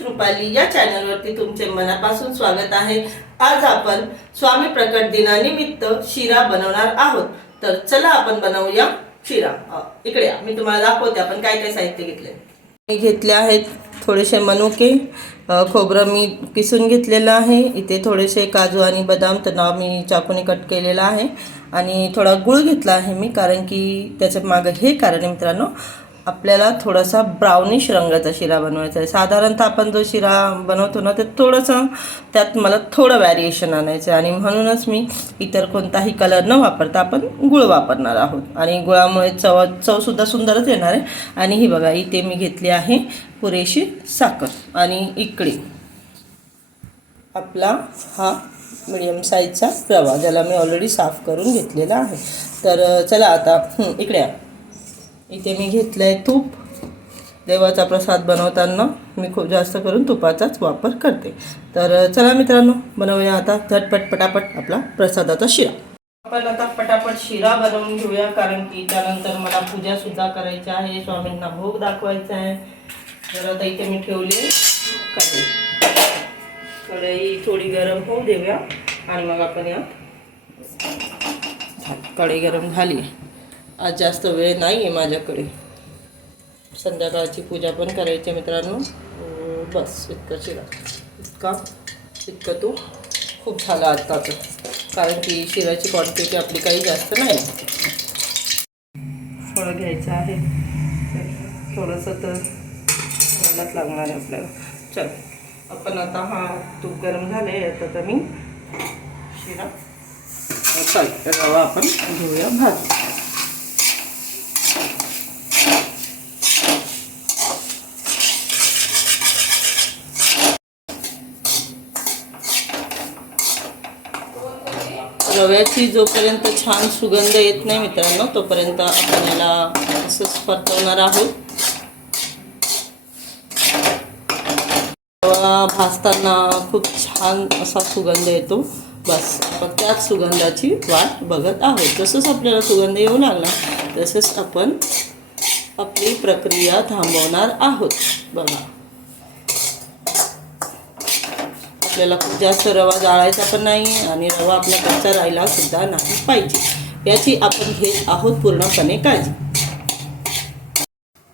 रुपाली या चॅनलवरती तुमचे मनापासून स्वागत आहे। आज आपण स्वामी प्रकट दिनानिमित्त शिरा बनवणार आहोत। तर चला आपण बनवूया शिरा। इकडे या, मी तुम्हाला दाखवते आपण काय काय साहित्य घेतले। मी घेतले आहेत थोडेसे मनुके, खोबरं मी किसून घेतलेलं आहे। इथे थोडेसे काजू आणि बदाम त्यांना मी चाकूने कट केलेला आहे आणि थोडा गुळ घेतला आहे मी, कारण की त्याच्या मागे हे कारण आहे मित्रांनो, आपल्याला थोडासा ब्राउनिश रंगाचा शिरा बनवायचा आहे। साधारणतः आपण जो शिरा बनवतो ना, ते थोडंसं त्यात मला थोडं व्हॅरिएशन आणायचं आहे आणि म्हणूनच मी इतर कोणताही कलर न वापरता आपण गुळ वापरणार आहोत आणि गुळामुळे चवसुद्धा सुंदरच येणार आहे। आणि ही बघा, इथे मी घेतली आहे पुरेशी साखर आणि इकडे आपला हा मीडियम साईजचा रवा, ज्याला मी ऑलरेडी साफ करून घेतलेला आहे। तर चला आता इकडे या। इथे मी घेतलं आहे तूप। देवाचा प्रसाद बनवताना मी खूप जास्त करून तुपाचाच वापर करते। तर चला मित्रांनो, बनवूया आता झटपट पटापट आपला प्रसादाचा शिरा। आपण आता पटापट शिरा बनवून घेऊया, कारण की त्यानंतर मला पूजासुद्धा करायची आहे, स्वामींना भोग दाखवायचा आहे। तर आता इथे मी ठेवली कढई। कढई थोडी गरम होऊ देऊया आणि मग आपण या कढई गरम झाली। आज जास्त वेळ नाही आहे माझ्याकडे, संध्याकाळची पूजा पण करायची मित्रांनो। बस इतकं शिरा, इतकं तू खूप झालं आत्ताचं, कारण की शिराची क्वांटिटी आपली काही जास्त नाही। फळं घ्यायचं आहे, थोडंसं तर घालायलाच लागणार आहे आपल्याला। चल आपण आता हा तूप गरम झाले, आता मी शिरा रवा आपण घेऊया भाजून। रव्याची जोपर्यंत छान सुगंध येत नाही मित्रांनो, तोपर्यंत आपण याला असंच परतवणार आहोत। रवा भाजताना खूप छान असा सुगंध येतो, बस आपण त्याच सुगंधाची वाट बघत आहोत। तसंच आपल्याला सुगंध येऊ लागला तसंच आपण आपली प्रक्रिया थांबवणार आहोत। बघा, आपल्याला खूप जास्त रवा जाळायचा पण नाही आणि रवा आपला कच्चा राहिला सुद्धा नाही पाहिजे, याची आपण घेत आहोत पूर्णपणे काळजी।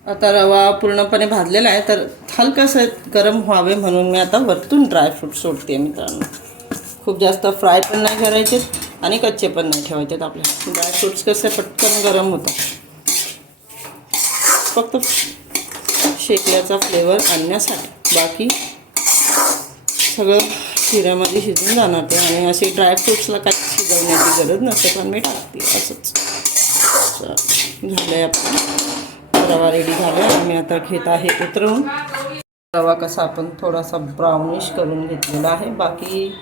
आता रवा पूर्णपणे भाजलेला आहे, तर हलकासं गरम व्हावे म्हणून मी आता वरतून ड्रायफ्रूट सोडते मित्रांनो। खूप जास्त फ्राय पण नाही करायचे आणि कच्चे पण नाही ठेवायचे। आपले ड्रायफ्रूट्स कसे पटकन गरम होतात, फक्त शेकल्याचा फ्लेवर आणण्यासाठी, बाकी सगळं शिऱ्यामध्ये शिजून जाणार ते। आणि असे ड्रायफ्रूट्सला काही शिजवण्याची गरज नसते, पण मी टाकते असंच। झालं आहे आपण, रवा रेडी झाला आहे। मी आता घेत आहे उतरवून। रवा कसा आपण थोडासा ब्राउनिश करून घेतलेला आहे, बाकी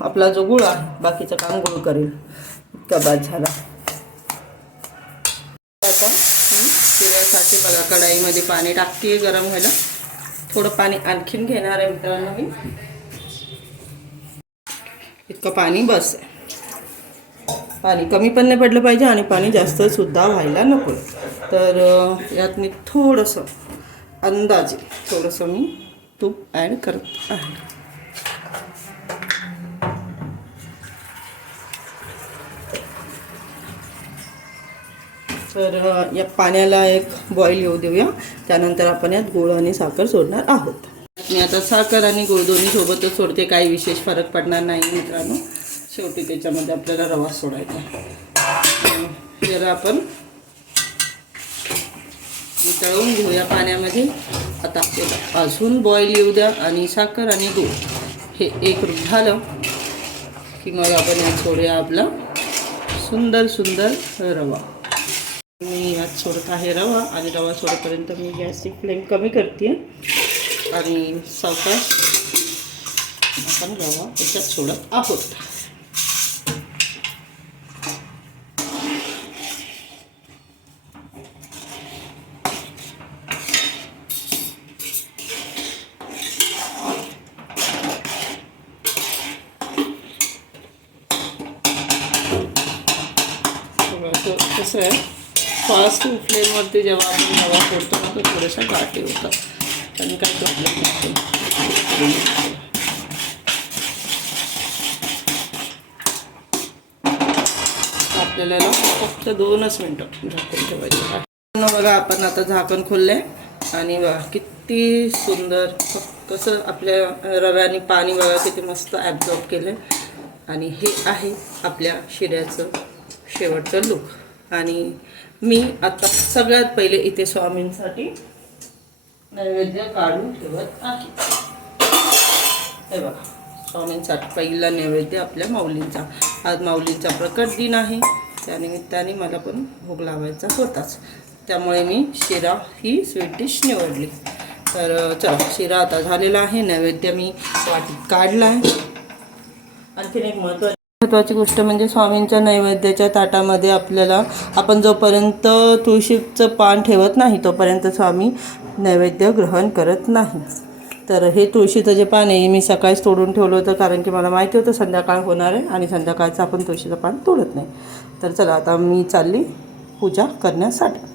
आपला जो गुळ आहे बाकीचं काम गुळ करेल, इतका बाद झाला। आता मी शिऱ्यासाठी बघा कढाईमध्ये पाणी टाकते गरम व्हायला। थोडं पाणी आणखीन घेणार आहे मित्रांनो मी, इतकं पाणी बस आहे। पाणी कमी पण नाही पडलं पाहिजे आणि पाणी जास्त सुद्धा व्हायला नको। तर यात मी थोडंसं अंदाजे थोडंसं मी तूप ॲड करत आहे। तर या पाण्याला एक बॉईल येऊ देऊया, त्यानंतर आपण यात गूळ आणि साखर सोडणार आहोत। मी आता साखर आणि गूळ दोन्ही सोबतच सोडते, काही विशेष फरक पडणार नाही मित्रांनो। शेवटी त्याच्यामध्ये आपल्याला रवा सोडायचा आहे। जरा आपण वितळवून घेऊया पाण्यामध्ये। आता आपल्याला अजून बॉईल येऊ द्या आणि साखर आणि गूळ हे एकरूप झालं की मग आपण यात सोडूया आपला सुंदर सुंदर रवा। मी यात सोडत आहे रवा आणि रवा सोडेपर्यंत मी गॅसची फ्लेम कमी करते आणि सावकाश आपण रवा त्याच्यात सोडत आहोत। कसं आहे, फास्ट फ्लेमवरती जेव्हा आपण रवा फोडतो ना, तो थोडासा गाठी होतात, आणि काय प्रॉब्लेम नाही. आपल्याला फक्त 2च मिनटं झाकून ठेवायचं. बघा आपण आता झाकण खोलले आणि बघा किती सुंदर कसं आपल्या रव्याने पाणी बघा किती मस्त ॲब्झॉर्ब केलं. आणि हे आहे आपल्या शिऱ्याचं शेवटचं लूक. आणि मी आता सगळ्यात पहिले इथे स्वामींसाठी नैवेद्य काढून ठेवत आहे. हे बघा स्वामींसाठी पहिला नैवेद्य आपल्या माऊलींचा. आज माऊलींचा प्रकट दिन आहे, त्यानिमित्ताने मला पण भोग लावायचा होताच, त्यामुळे मी शिरा ही स्वीट डिश निवडली. तर चला शिरा आता झालेला आहे, नैवेद्य मी वाटीत काढला आहे. आणखीन एक महत्त्वाची गोष्ट म्हणजे स्वामींच्या नैवेद्याच्या ताटामध्ये आपल्याला आपण जोपर्यंत तुळशीचं पान ठेवत नाही तोपर्यंत स्वामी नैवेद्य ग्रहण करत नाही. तर हे तुळशीचं जे पान आहे मी सकाळीच तोडून ठेवलं होतं, कारण की मला माहिती होतं संध्याकाळ होणार आहे आणि संध्याकाळचं आपण तुळशीचं पान तोडत नाही. तर चला आता मी चालली पूजा करण्यासाठी.